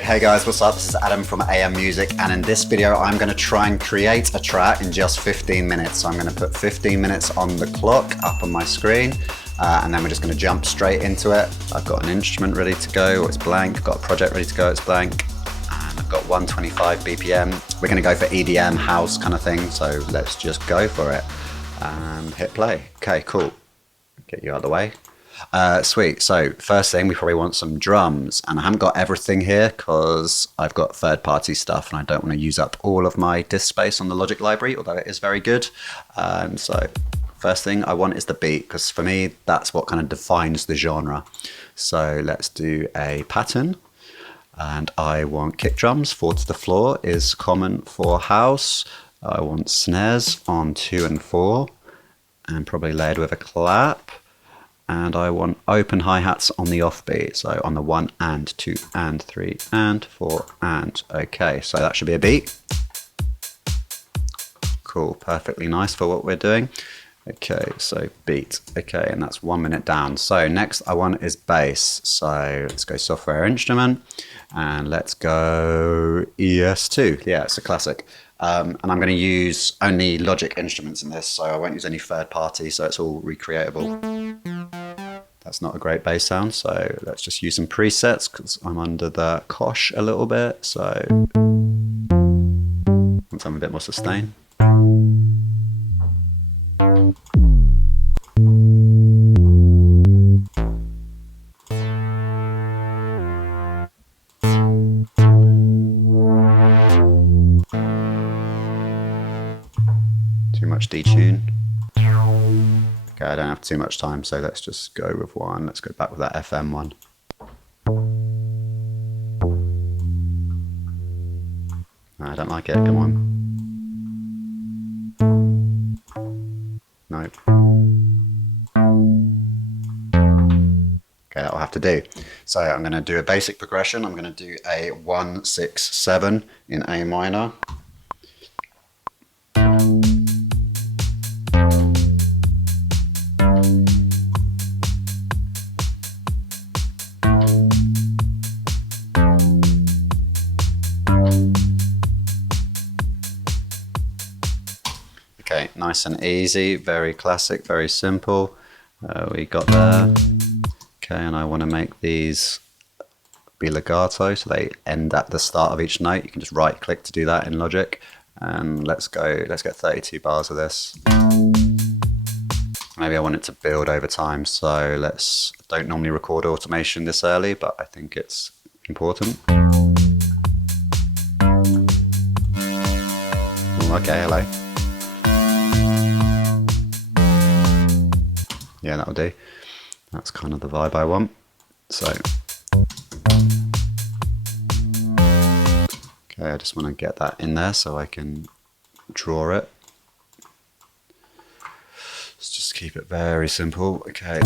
Hey guys, what's up? This is Adam from AM Music, and in this video I'm going to try and create a track in just 15 minutes. So I'm going to put 15 minutes on the clock up on my screen, and then we're just going to jump straight into it. I've got an instrument ready to go, it's blank. I've got a project ready to go, it's blank. And I've got 125 BPM. We're going to go for EDM house kind of thing, so let's just go for it and hit play. Okay, cool. Get you out of the way. Sweet. So first thing, we probably want some drums, and I haven't got everything here because I've got third-party stuff and I don't want to use up all of my disk space on the Logic library, although it is very good. So first thing I want is the beat, because for me that's what kind of defines the genre. So let's do a pattern, and I want kick drums. 4 to the floor is common for house. I want snares on 2 and 4 and probably layered with a clap. And I want open hi-hats on the offbeat, so on the 1 and 2 and 3 and 4 and. Okay, so that should be a beat. Cool, perfectly nice for what we're doing. Okay, so beat. Okay, and that's 1 minute down. So next I want is bass. So let's go software instrument and let's go ES2. Yeah, it's a classic. And I'm going to use only Logic instruments in this, so I won't use any third party, so it's all recreatable. That's not a great bass sound, so let's just use some presets because I'm under the cosh a little bit, so want something a bit more sustain. Too much detune. Okay, I don't have too much time, so let's just go with one. Let's go back with that FM one. I don't like it, come on. Nope. Okay, that'll have to do. So I'm going to do a basic progression. I'm going to do a 1, 6, 7 in A minor. Okay, nice and easy, very classic, very simple. We got there. Okay, and I want to make these be legato, so they end at the start of each note. You can just right click to do that in Logic. And let's get 32 bars of this. Maybe I want it to build over time, so don't normally record automation this early, but I think it's important. Ooh, okay, hello. Yeah, that'll do. That's kind of the vibe I want. So, okay, I just want to get that in there so I can draw it. Let's just keep it very simple. Okay.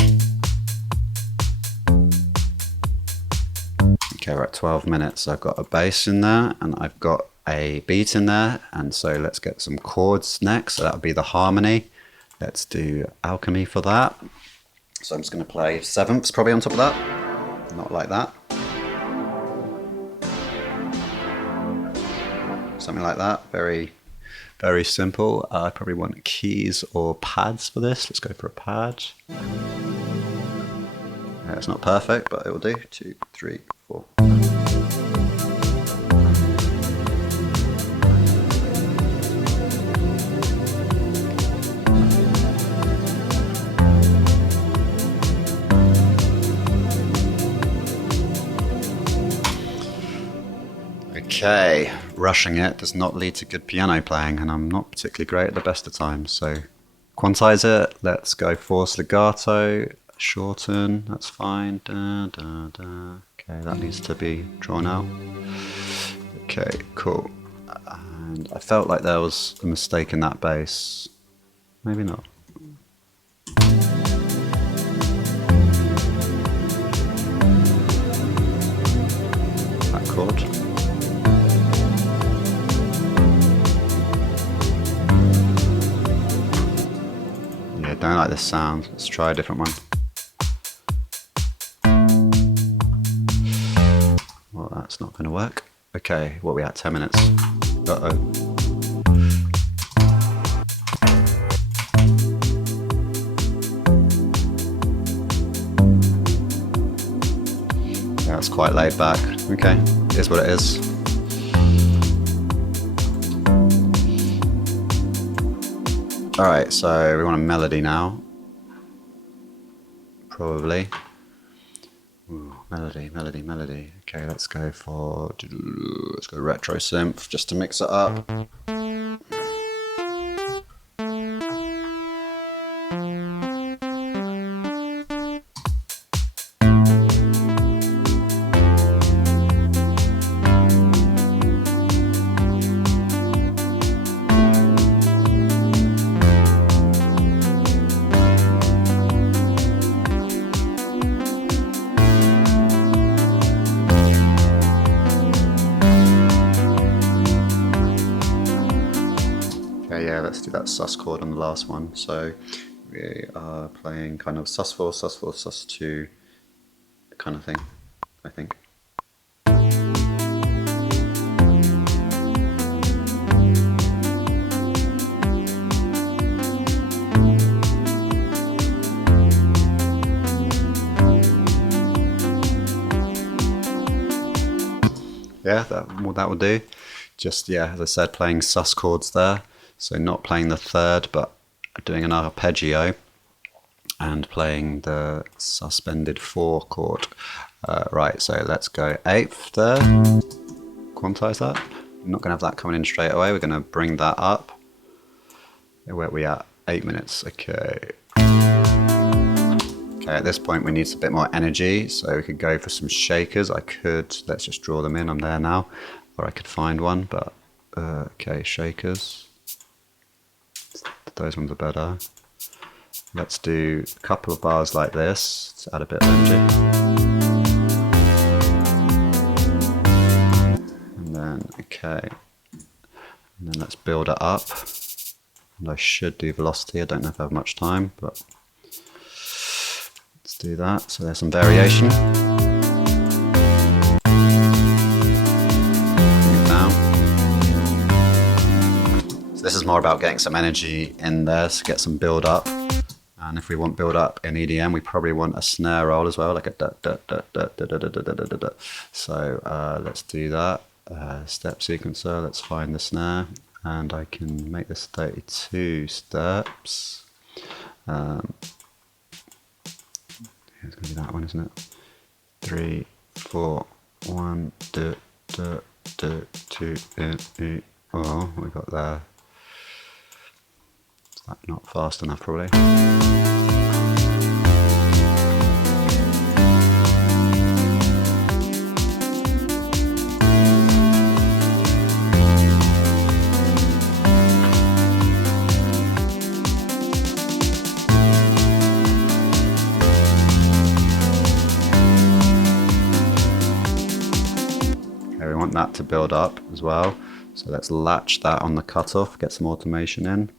Okay, we're at 12 minutes. I've got a bass in there and I've got a beat in there. And so let's get some chords next. So that'll be the harmony. Let's do alchemy for that. So I'm just going to play sevenths probably on top of that. Not like that. Something like that. Very, very simple. I probably want keys or pads for this. Let's go for a pad. It's not perfect, but it will do. 2, 3, 4. Okay, rushing it does not lead to good piano playing, and I'm not particularly great at the best of times, so quantize it. Let's go force legato, shorten, that's fine. Da, da, da. Okay, that needs to be drawn out. Okay, cool. And I felt like there was a mistake in that bass. Maybe not. That chord. Don't like this sound. Let's try a different one. Well, that's not going to work. Okay, what are we at? 10 minutes. Uh-oh. Yeah, it's quite laid back. Okay, it is what it is. All right, so we want a melody now. Probably. Ooh, melody. Okay, let's go retro synth just to mix it up. Yeah, let's do that sus chord on the last one. So we are playing kind of sus4, sus4, sus2 kind of thing, I think. Yeah, that will do. Just, yeah, as I said, playing sus chords there. So not playing the third, but doing an arpeggio and playing the suspended 4 chord. Right, so let's go 8th there. Quantize that. I'm not going to have that coming in straight away. We're going to bring that up. Where are we at? 8 minutes. Okay. Okay, at this point we need a bit more energy, so we could go for some shakers. Let's just draw them in. I'm there now. Or I could find one, but okay, shakers. Those ones are better. Let's do a couple of bars like this to add a bit of energy. And then, okay. And then let's build it up. And I should do velocity. I don't know if I have much time, but let's do that. So there's some variation. This is more about getting some energy in there to get some build up. And if we want build up in EDM, we probably want a snare roll as well, like a da da da da da da da da da da da. So let's do that. Step sequencer, let's find the snare. And I can make this 32 steps. It's going to be that one, isn't it? 3, 4, 1, 2, 2, 2, 2, oh, we got there. Not fast enough, probably. Okay, we want that to build up as well. So let's latch that on the cutoff, get some automation in.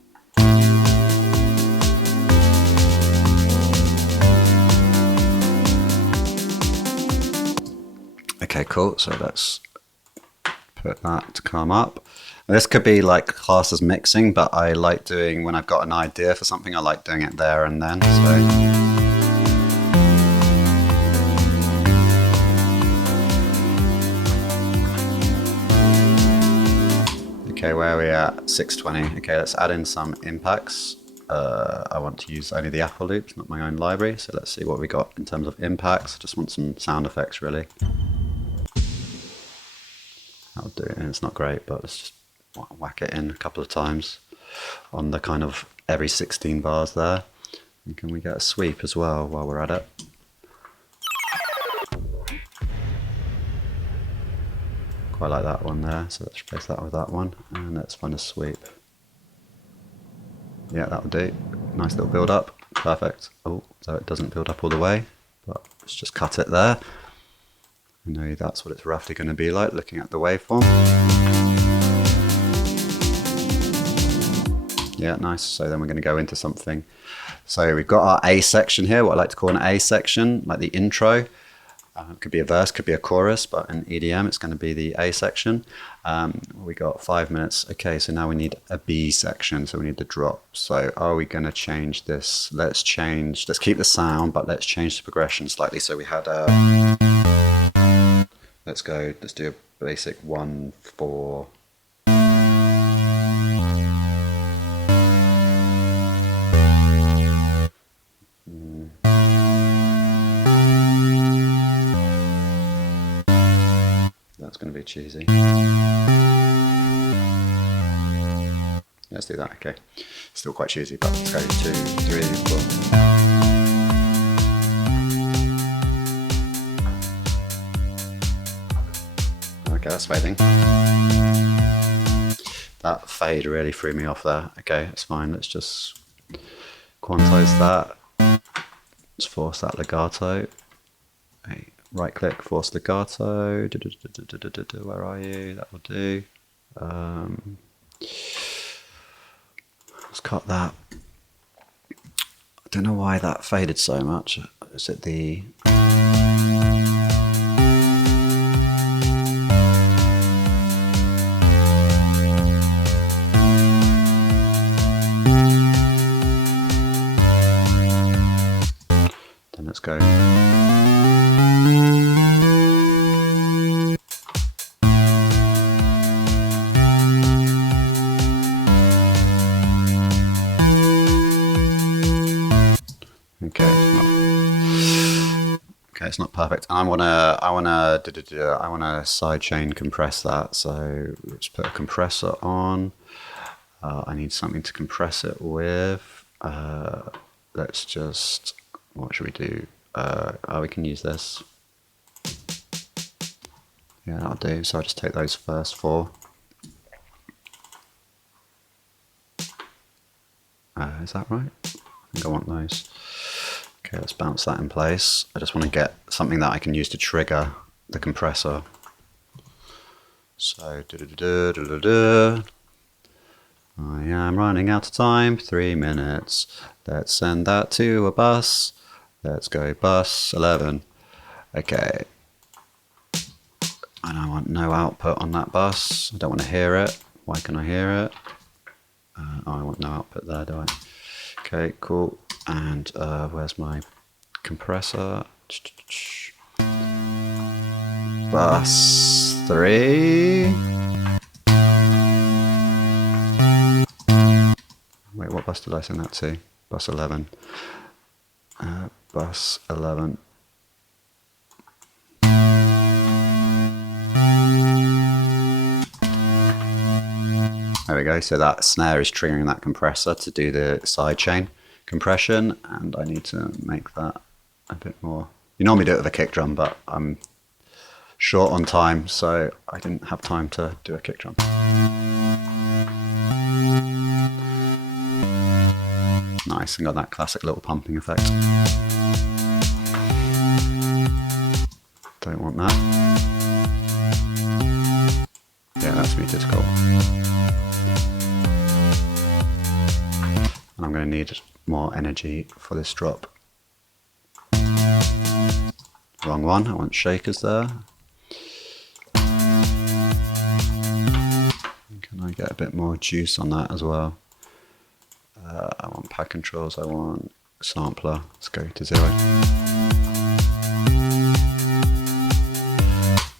Okay, cool. So let's put that to come up. And this could be like classed as mixing, but I like doing, when I've got an idea for something, I like doing it there and then. Okay, where are we at? 620. Okay, let's add in some impacts. I want to use only the Apple loops, not my own library. So let's see what we got in terms of impacts. I just want some sound effects, really. That'll do it. And it's not great, but let's just whack it in a couple of times on the kind of every 16 bars there. And can we get a sweep as well while we're at it? Quite like that one there, so let's replace that with that one, and let's find a sweep. Yeah, that'll do. Nice little build up, perfect. Oh, so it doesn't build up all the way, but let's just cut it there. I know that's what it's roughly going to be like looking at the waveform. Yeah, nice. So then we're going to go into something. So we've got our A section here, what I like to call an A section, like the intro. It could be a verse, could be a chorus, but in EDM it's going to be the A section. We got 5 minutes. Okay, so now we need a B section, so we need the drop. So are we going to change this? Let's keep the sound, but let's change the progression slightly. So we had a, let's do a basic 1-4. That's going to be cheesy. Let's do that, okay. Still quite cheesy, but let's go 2, 3, 4. Okay, that's fading. That fade really threw me off there. Okay, that's fine. Let's just quantize that. Let's force that legato. Hey, right click, force legato. Where are you? That will do. Let's cut that. I don't know why that faded so much. Is it the... Then let's go. It's not perfect. I wanna sidechain compress that. So let's put a compressor on. I need something to compress it with. Let's just, what should we do? We can use this. Yeah, that'll do. So I'll just take those first 4. Is that right? I think I want those. Okay, let's bounce that in place. I just want to get something that I can use to trigger the compressor. So, I am running out of time, 3 minutes. Let's send that to a bus. Let's go bus 11. Okay. And I want no output on that bus. I don't want to hear it. Why can I hear it? I want no output there, do I? Okay, cool. And where's my compressor? Bus 3. Wait, what bus did I send that to? Bus 11. Bus 11. There we go. So that snare is triggering that compressor to do the sidechain compression, and I need to make that a bit more. You normally do it with a kick drum, but I'm short on time, so I didn't have time to do a kick drum. Nice, and got that classic little pumping effect. Don't want that. Yeah, that's muted, cool. And I'm going to need more energy for this drop. Wrong one, I want shakers there. Can I get a bit more juice on that as well? I want pad controls, I want sampler. Let's go to 0.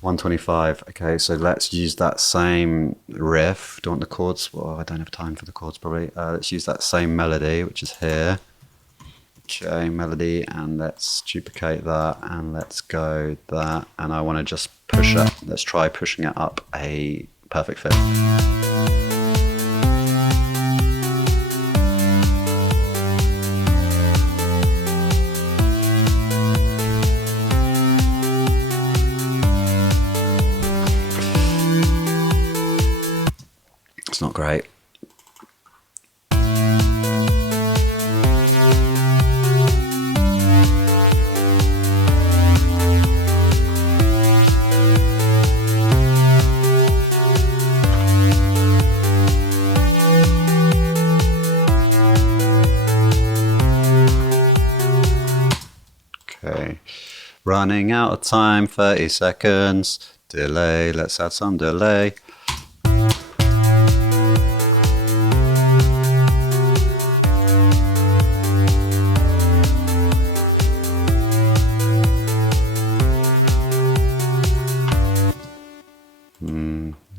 125. Okay, so let's use that same riff. Do you want the chords? Well, I don't have time for the chords probably. Let's use that same melody, which is here. Okay, melody, and let's duplicate that, and let's go that, and I want to just push it. Let's try pushing it up a perfect fifth. It's not great. Okay, Running out of time, 30 seconds. Delay, let's add some delay.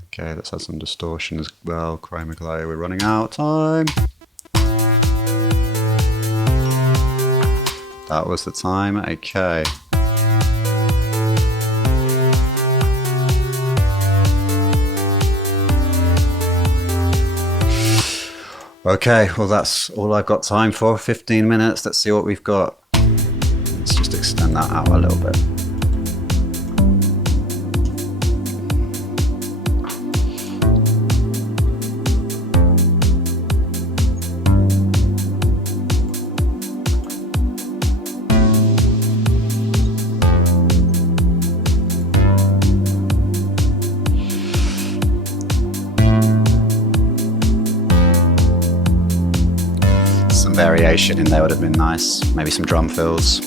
Okay, let's add some distortion as well. Chroma glow, we're running out of time. That was the time, okay. Okay, well that's all I've got time for, 15 minutes. Let's see what we've got. Let's just extend that out a little bit. Variation in there would have been nice. Maybe some drum fills.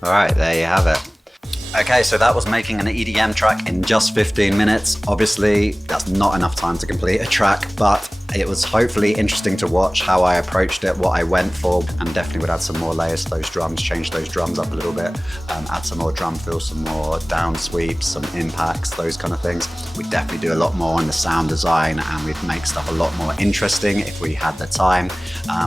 All right, there you have it. Okay, so that was making an EDM track in just 15 minutes. Obviously, that's not enough time to complete a track, but it was hopefully interesting to watch how I approached it, what I went for, and definitely would add some more layers to those drums, change those drums up a little bit, add some more drum fills, some more down sweeps, some impacts, those kind of things. We'd definitely do a lot more on the sound design, and we'd make stuff a lot more interesting if we had the time.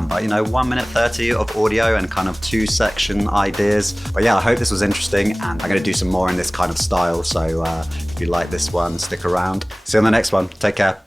But you know, 1 minute 30 of audio and kind of 2-section ideas. But yeah, I hope this was interesting, and I'm gonna do some more in this kind of style. So if you like this one, stick around. See you on the next one. Take care.